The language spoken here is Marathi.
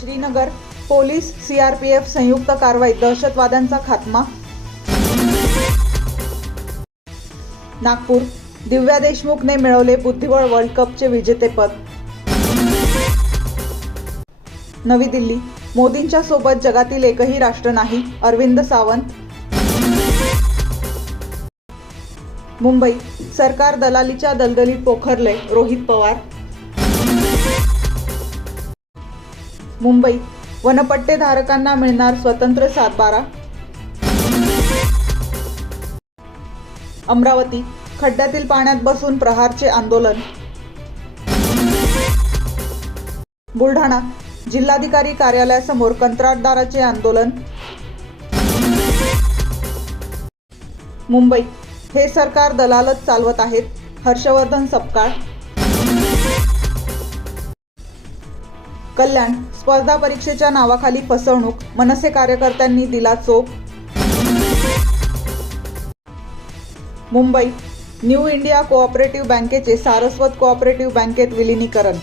श्रीनगर, पोलीस सीआरपीएफ संयुक्त कारवाईत दहशतवाद्यांचा खात्मा. नागपूर, दिव्या देशमुखने मिळवले बुद्धिबळ वर्ल्ड कपचे विजेतेपद. नवी दिल्ली, मोदींच्या सोबत जगातील एकही राष्ट्र नाही, अरविंद सावंत. मुंबई, सरकार दलालीच्या दलदलीत पोखरले, रोहित पवार. मुंबई, वनपट्टेधारकांना मिळणार स्वतंत्र सातबारा. अमरावती, खड्ड्यातील पाण्यात बसून प्रहारचे आंदोलन. बुलढाणा, जिल्हाधिकारी कार्यालयासमोर कंत्राटदाराचे आंदोलन. मुंबई, हे सरकार दलालच चालवत आहेत, हर्षवर्धन सपकाळ. कल्याण, स्पर्धा परीक्षेच्या नावाखाली फसवणूक, मनसे कार्यकर्त्यांनी दिला चोप. मुंबई, न्यू इंडिया कोऑपरेटिव्ह बँकेचे सारस्वत कोऑपरेटिव्ह बँकेत विलिनीकरण.